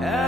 Mm.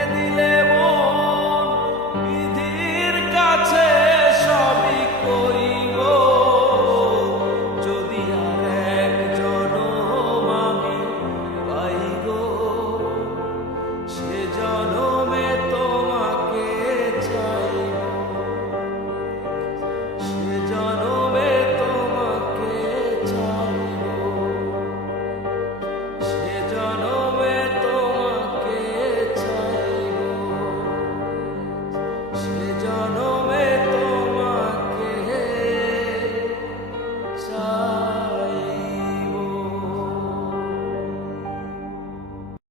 সে